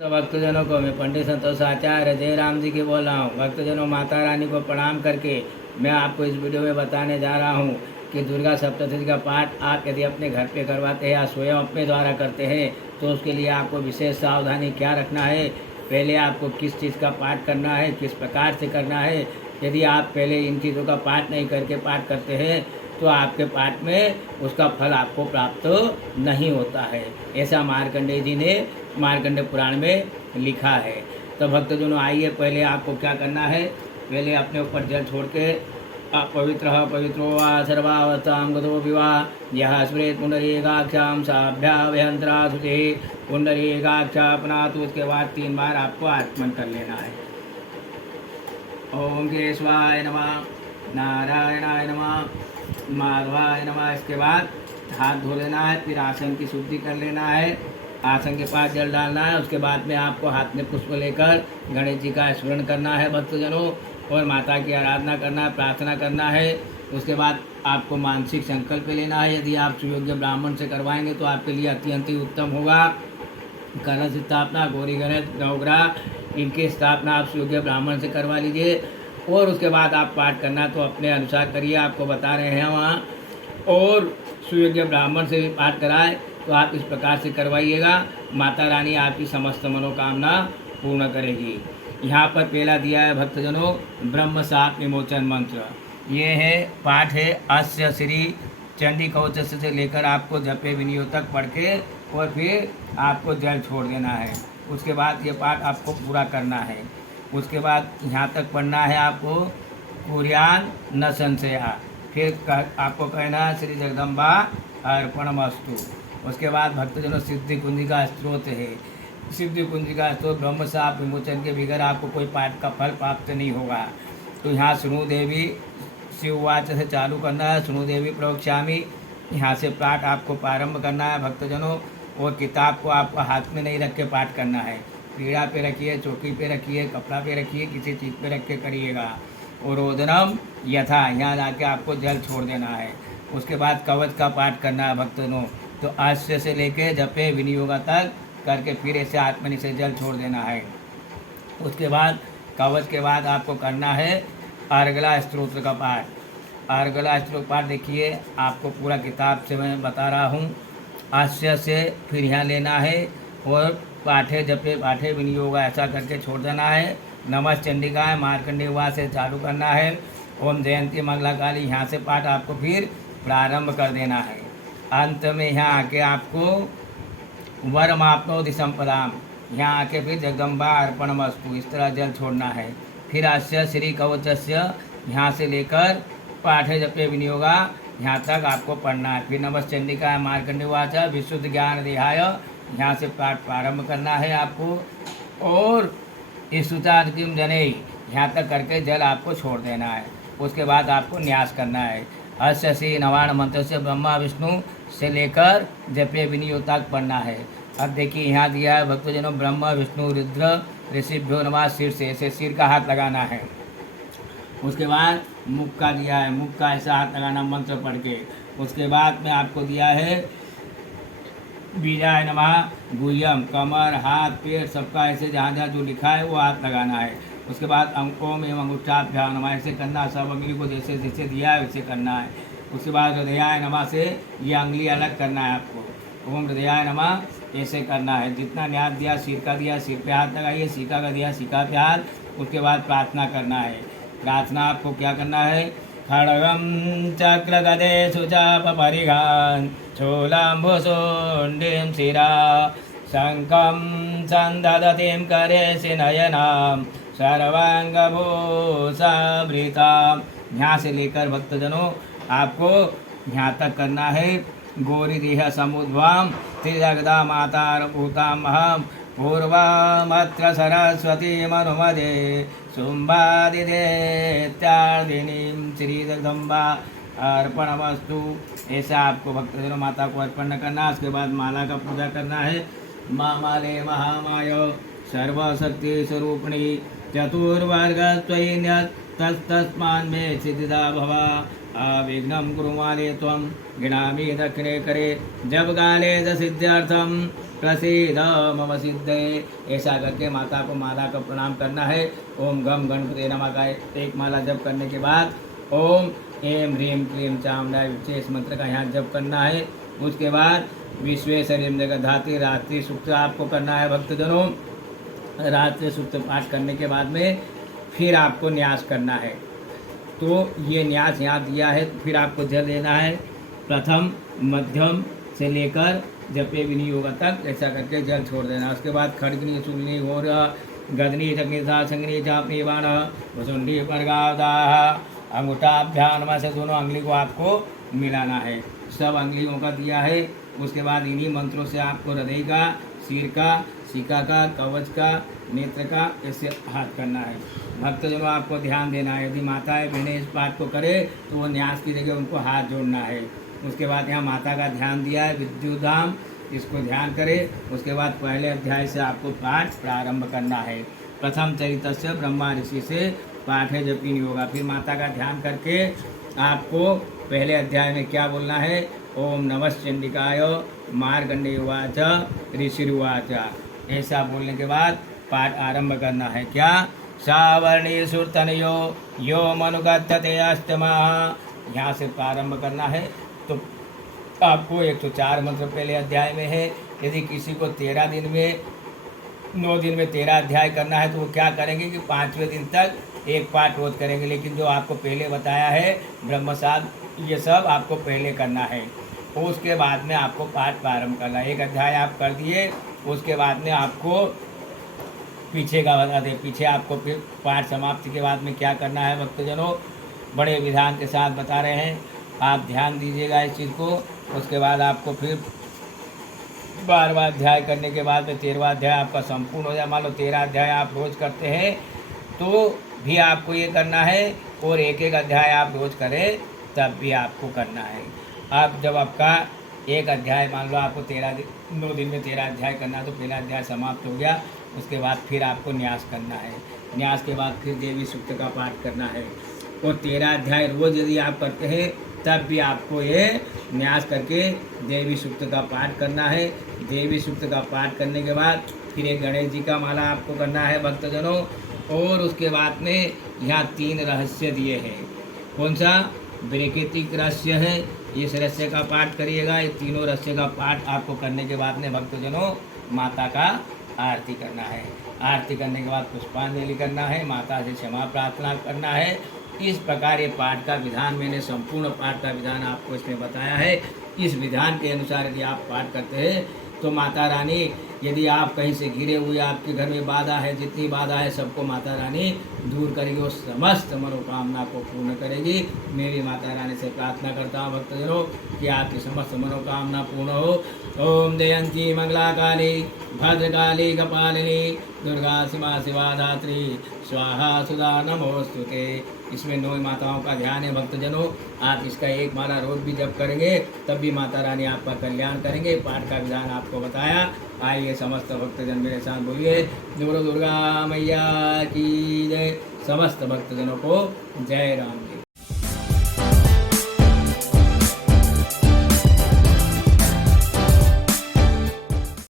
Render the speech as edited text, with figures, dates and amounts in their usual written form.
तो भक्तजनों को मैं पंडित संतोष आचार्य जयराम जी की बोल रहा हूँ। भक्तजनों, माता रानी को प्रणाम करके मैं आपको इस वीडियो में बताने जा रहा हूँ कि दुर्गा सप्तशती का पाठ आप यदि अपने घर पे करवाते हैं या स्वयं अपने द्वारा करते हैं तो उसके लिए आपको विशेष सावधानी क्या रखना है, पहले आपको किस चीज़ का पाठ करना है, किस प्रकार से करना है। यदि आप पहले इन चीज़ों का पाठ नहीं करके पाठ करते हैं तो आपके पाठ में उसका फल आपको प्राप्त नहीं होता है। ऐसा मार्कंडेय जी ने मार्कंडेय पुराण में लिखा है। तो भक्तजनों, आइए पहले आपको क्या करना है, पहले अपने ऊपर जल छोड़ के पवित्र पवित्रो वा सर्वावस्थां गतो विवाह यह स्मृत पुंडरीकाक्षां साभ्याभ्यंतरा शुचि पुंडरीकाक्षापनातु। उसके बाद 3 बार आपको आत्मन कर लेना है। ओम केशवाय नमः, नारायणाय नमः, माधवाय नमः। इसके बाद हाथ धो लेना है, फिर आसन की शुद्धि कर लेना है, आसन के पास जल डालना है। उसके बाद में आपको हाथ में पुष्प लेकर गणेश जी का स्मरण करना है भक्तजनों, और माता की आराधना करना है, प्रार्थना करना है। उसके बाद आपको मानसिक संकल्प लेना है। यदि आप सुयोग्य ब्राह्मण से करवाएंगे तो आपके लिए अत्यंत ही उत्तम होगा। कलश स्थापना, गौरी गणेश, नवग्रह, इनकी स्थापना आप सुयोग्य ब्राह्मण से करवा लीजिए। और उसके बाद आप पाठ करना तो अपने अनुसार करिए, आपको बता रहे हैं वहाँ। और सुयोग्य ब्राह्मण से भी पाठ कराए तो आप इस प्रकार से करवाइएगा, माता रानी आपकी समस्त मनोकामना पूर्ण करेगी। यहाँ पर पहला दिया है भक्तजनों ब्रह्म शाप विमोचन मंत्र। ये है पाठ है अस्य श्री चंडी कवच से लेकर आपको जपे विनियोग तक पढ़ के और फिर आपको जल छोड़ देना है। उसके बाद ये पाठ आपको पूरा करना है। उसके बाद यहाँ तक पढ़ना है आपको कुर्यान न संशया, फिर आपको कहना है श्री जगदम्बा अर्पणमस्तु। उसके बाद भक्तजनों सिद्धि कुंजी का स्त्रोत है। सिद्धि कुंजी का स्त्रोत ब्रह्म शाप विमोचन के बगैर आपको कोई पाठ का फल प्राप्त नहीं होगा। तो यहाँ सुनु देवी शिववाच से चालू करना है, सुनु देवी प्रवक्ष्यामि, यहाँ से पाठ आपको प्रारंभ करना है भक्तजनों। और किताब को आपको हाथ में नहीं रख के पाठ करना है, पीढ़ा पे रखिए, चौकी पे रखिए, कपड़ा पे रखिए, किसी चीज़ पे रख के करिएगा। और रोदनम यथा, यहाँ जाके आपको जल छोड़ देना है। उसके बाद कवच का पाठ करना है भक्तजनों। तो आश्य से लेके जपे विनियोगा तक करके फिर ऐसे आत्मनि से जल छोड़ देना है। उसके बाद कवच के बाद आपको करना है अर्गला स्तोत्र का पाठ। अर्गला स्तोत्र पाठ देखिए, आपको पूरा किताब से मैं बता रहा हूँ। आश्य से फिर यहाँ लेना है और पाठे जपे पाठे विनियोग ऐसा करके छोड़ देना है। नमः चंडिका मार्कंडेय उवाच से चालू करना है। ओम जयंती मंगला काली, यहाँ से पाठ आपको फिर प्रारंभ कर देना है। अंत में यहाँ आके आपको वरम आपनोति संपदाम, यहाँ आके फिर जगदम्बा अर्पणमस्तु, इस तरह जल छोड़ना है। फिर आस्य श्री कवचस्य यहाँ से लेकर पाठे जपे विनियोगा यहाँ तक आपको पढ़ना है। फिर नमः चंडिका मार्कंडेय उवाच विशुद्ध ज्ञान देहाय, यहाँ से पाठ प्रारंभ करना है आपको। और स्तुतार्तिम जने, यहाँ तक करके जल आपको छोड़ देना है। उसके बाद आपको न्यास करना है। अस्य श्री नवाण मंत्र से ब्रह्मा विष्णु से लेकर जपे विनियोग तक पढ़ना है। अब देखिए यहाँ दिया है भक्तजनों ब्रह्मा विष्णु रुद्र ऋषिभ्यो नमः, सिर से ऐसे सिर का हाथ लगाना है। उसके बाद मुख का दिया है, मुख का ऐसा हाथ लगाना मंत्र पढ़ के। उसके बाद में आपको दिया है बीजाय नमः, गुह्यम, कमर, हाथ, पैर सबका ऐसे जहाँ जहाँ जो लिखा है वो हाथ लगाना है। उसके बाद अंकों एवं अंगुष्ठाभ्याम नमः ऐसे करना, सब अंगुली को जैसे जैसे दिया है वैसे करना है। उसके बाद हृदयाय नमः से ये अंगुली अलग करना है आपको। ओम हृदयाय नमः ऐसे करना है। जितना न्यास दिया, सिर का दिया सिर पे हाथ लगाइए, सीका का दिया सीका पे हाथ। उसके बाद प्रार्थना करना है। प्रार्थना आपको क्या करना है, खड्गम चक्र गदे सुचाप परिघान शूलाम्बुशुण्डीं शिरा शङ्खं सन्दधतीं करेशि नयनां सर्वांगभूषावृतां। यहाँ से लेकर भक्तजनों आपको यहाँ तक करना है। गौरी देह समुद्वाम त्रिजगदा मातारभूतामहं पूर्वामत्र सरस्वती मनुमदे शुम्भादिदेत्यादिनीं श्री जगदम्बा अर्पणमस्तु। ऐसा आपको भक्तजनों माता को अर्पण करना। उसके बाद माला का पूजा करना है। माले महामायो सर्वशक्ति स्वरूपिणी चतुर्वर्ग तस्मान् मे सिद्धिदा भवा अविघ्नं कुरुमाले त्वं गृह्णामि दक्षिणे करे जब गाले च सिद्ध्यर्थम प्रसीद मम सिद्धे। ऐसा करके माता को माला का प्रणाम करना है। ओम गम गणपति नमः का एक माला जप करने के बाद ओम एम ह्रीम क्लीम चामुंडाय विद्महे इस मंत्र का यहाँ जप करना है। उसके बाद विश्वेश्वरीं जगद्धात्री रात्रि सूक्त आपको करना है भक्तजनों। रात्रि सूक्त पाठ करने के बाद में फिर आपको न्यास करना है। तो ये न्यास यहाँ दिया है, तो फिर आपको जल लेना है प्रथम मध्यम से लेकर जपे विनियोग तक, ऐसा करके जल छोड़ देना। उसके बाद खड़गनी शूलनी घोर गदनी चग्निधा संगनी चापनी बाण वसुंडी परगावदाह अंगूठाभ्यान से दोनों अंगली को आपको मिलाना है। सब अंगलियों का दिया है। उसके बाद इन्हीं मंत्रों से आपको हृदय का, सिर का, शिका का, कवच का, नेत्र का ऐसे हाथ करना है। भक्तजनों आपको ध्यान देना है। यदि माताएं बहनें इस पाठ को करें तो वो न्यास की जगह उनको हाथ जोड़ना है। उसके बाद यहाँ माता का ध्यान दिया है विद्युधाम, इसको ध्यान करें। उसके बाद पहले अध्याय से आपको पाठ प्रारंभ करना है। प्रथम चरितस्य ब्रह्मा ऋषि से पाठ है जपी नहीं होगा। फिर माता का ध्यान करके आपको पहले अध्याय में क्या बोलना है, ओम नमश्चंडिकाय मार्कंडेयवाच ऋषिरुवाच, ऐसा बोलने के बाद पाठ आरंभ करना है। क्या सावर्णी सुरतनयो यो मनुगत्यते अष्टमा, यहाँ से प्रारंभ करना है। तो आपको 104 मंत्र पहले अध्याय में है। यदि किसी को 13 दिन में 9 दिन में 13 अध्याय करना है तो वो क्या करेंगे कि 5वें दिन तक एक पाठ रोज करेंगे। लेकिन जो आपको पहले बताया है ब्रह्मसाद, ये सब आपको पहले करना है। उसके बाद में आपको पाठ प्रारंभ करना है। एक अध्याय आप कर दिए, उसके बाद में आपको पीछे का बता दें। पीछे आपको फिर पाठ समाप्ति के बाद में क्या करना है भक्तजनों, बड़े विधान के साथ बता रहे हैं, आप ध्यान दीजिएगा इस चीज़ को। उसके बाद आपको फिर 12वां अध्याय करने के बाद में 13वां अध्याय आपका संपूर्ण हो जाए। मान लो 13 अध्याय आप रोज़ करते हैं तो भी आपको ये करना है, और एक एक अध्याय आप रोज़ करें तब भी आपको करना है। अब जब आपका एक अध्याय मान लो आपको 9 दिन में 13 अध्याय करना है तो पहला अध्याय समाप्त हो गया। उसके बाद फिर आपको न्यास करना है। न्यास के बाद फिर देवी सूक्त का पाठ करना है। और 13 अध्याय रोज़ यदि आप करते हैं तब भी आपको ये न्यास करके देवी सूक्त का पाठ करना है। देवी सूक्त का पाठ करने के बाद फिर एक गणेश जी का माला आपको करना है भक्तजनों। और उसके बाद में यहाँ 3 रहस्य दिए हैं। कौन सा? ब्रेकेतिक रहस्य है, इस रहस्य का पाठ करिएगा। ये तीनों रहस्य का पाठ आपको करने के बाद में भक्तजनों माता का आरती करना है। आरती करने के बाद पुष्पांजलि करना है, माता से क्षमा प्रार्थना करना है। इस प्रकार ये पाठ का विधान, मैंने संपूर्ण पाठ का विधान आपको इसमें बताया है। इस विधान के अनुसार यदि आप पाठ करते हैं तो माता रानी, यदि आप कहीं से घिरे हुए आपके घर में बाधा है, जितनी बाधा है सबको माता रानी दूर करेगी और समस्त मनोकामना को पूर्ण करेगी। मैं भी माता रानी से प्रार्थना करता हूँ भक्तजनों कि आपकी समस्त मनोकामना पूर्ण हो। ओम जयंती मंगला काली भद्रकाली कपालिनी दुर्गा सिमा शिवा धात्री स्वाहा सुधा नमोस्तुते। इसमें 9 माताओं का ध्यान है भक्तजनों। आप इसका एक माला रोज भी जप करेंगे तब भी माता रानी आपका कल्याण करेंगे। पाठ का विधान आपको बताया। आइए समस्त भक्तजन मेरे साथ बोलिए, दुर्गा मैया की जय। समस्त भक्तजनों को जय राम।